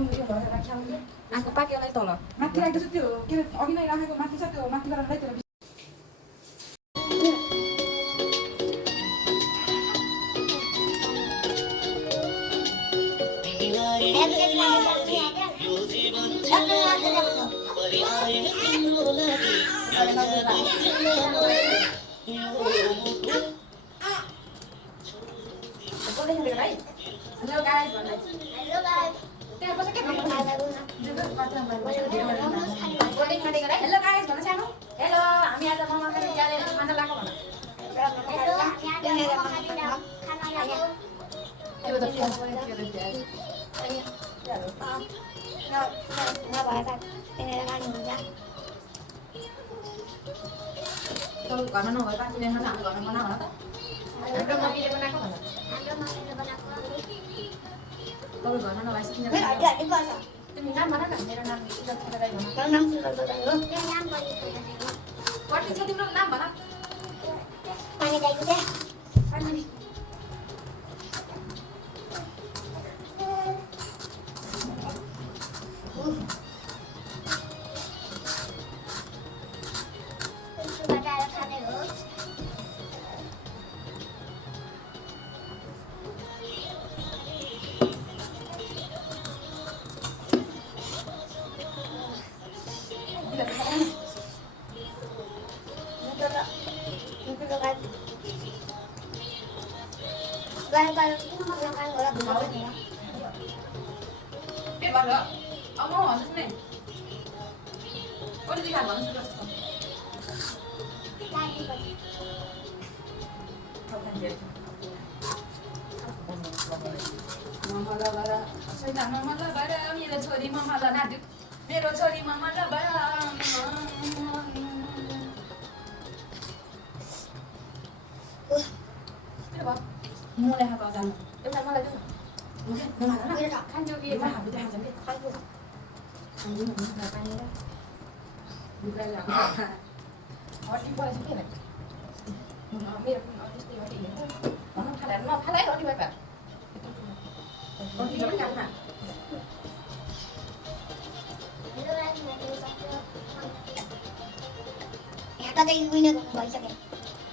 आएको पाकेलाई तल माथि राख्दैछु त्यो के अरे अघि नै राखेको माथि छ त्यो माथि गरेर ल्याइ त्यो हेलो गाइस भन्दै त्यहाँ बस के हेलो गाइस भन्न सानो हेलो हामी आज ममा खाने जाने खाना लाग्यो भन त्यो त प्याज पनि के त घरमा नभए पाँच मिनट खाना हामी घरमा बनाऊ न त हाम्रो मम्मीले बनाएको भन तपाईँ घरमा नभएपछि किन तिमी नाम भन न मेरो नाम सुजत राई भन कति छ तिम्रो नाम भन के भन्नु अब म भन्छु नि कति दिखा भन्छु जस्तो ममला बारा सैदा ममला बारा मेरो छोरी ममला नाड्यो मेरो छोरी ममला बारा के भयो मुले हात जानु एउटा मलाई देऊ न खान्छु कि म हामी देखाउँछ के खान्छु खान्छु न पानी र दुखाइ लाग्छ हड्डी परेछ के रे मेरो त्यस्तै हड्डी हेर्नु भन्न फालेर नफालै हड्डी भयो पार हड्डी पनि काट्न यहाँ कतै विनर भइसक्यो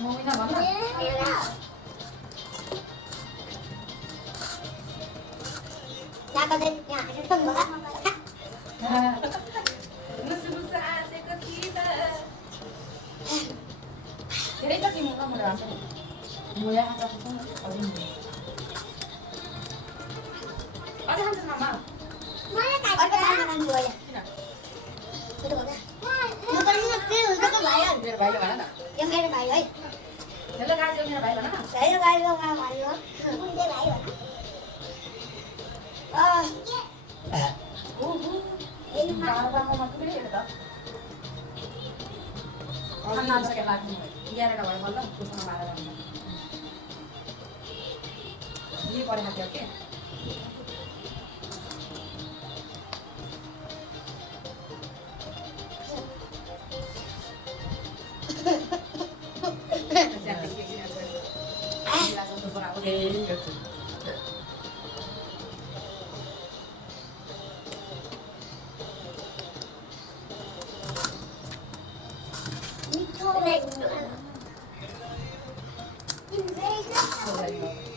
म विनर भन्न कतै यहाँ हेर्छन् होला धेरै त तिम्रो नम्बर आउँछ नि म यहाँ आएको अझै खान्छस् मामा मलाई अर्को पानी खान्छु अहिले किन त्यो त म पनि के हुन्छ त भाइ मेरो भाइले भन न यो मेरो भाइ है हेलो गाइस यो मेरो भाइ भन न हेलो भाइ हो भाइ हो कुन चाहिँ भाइ हो बाबामा कुनै हेर त खाना सके लाग्नु ग्यारेर भयो बल्ल कुसँग मारेर हुन्छ यही परेको थियो के Thank you.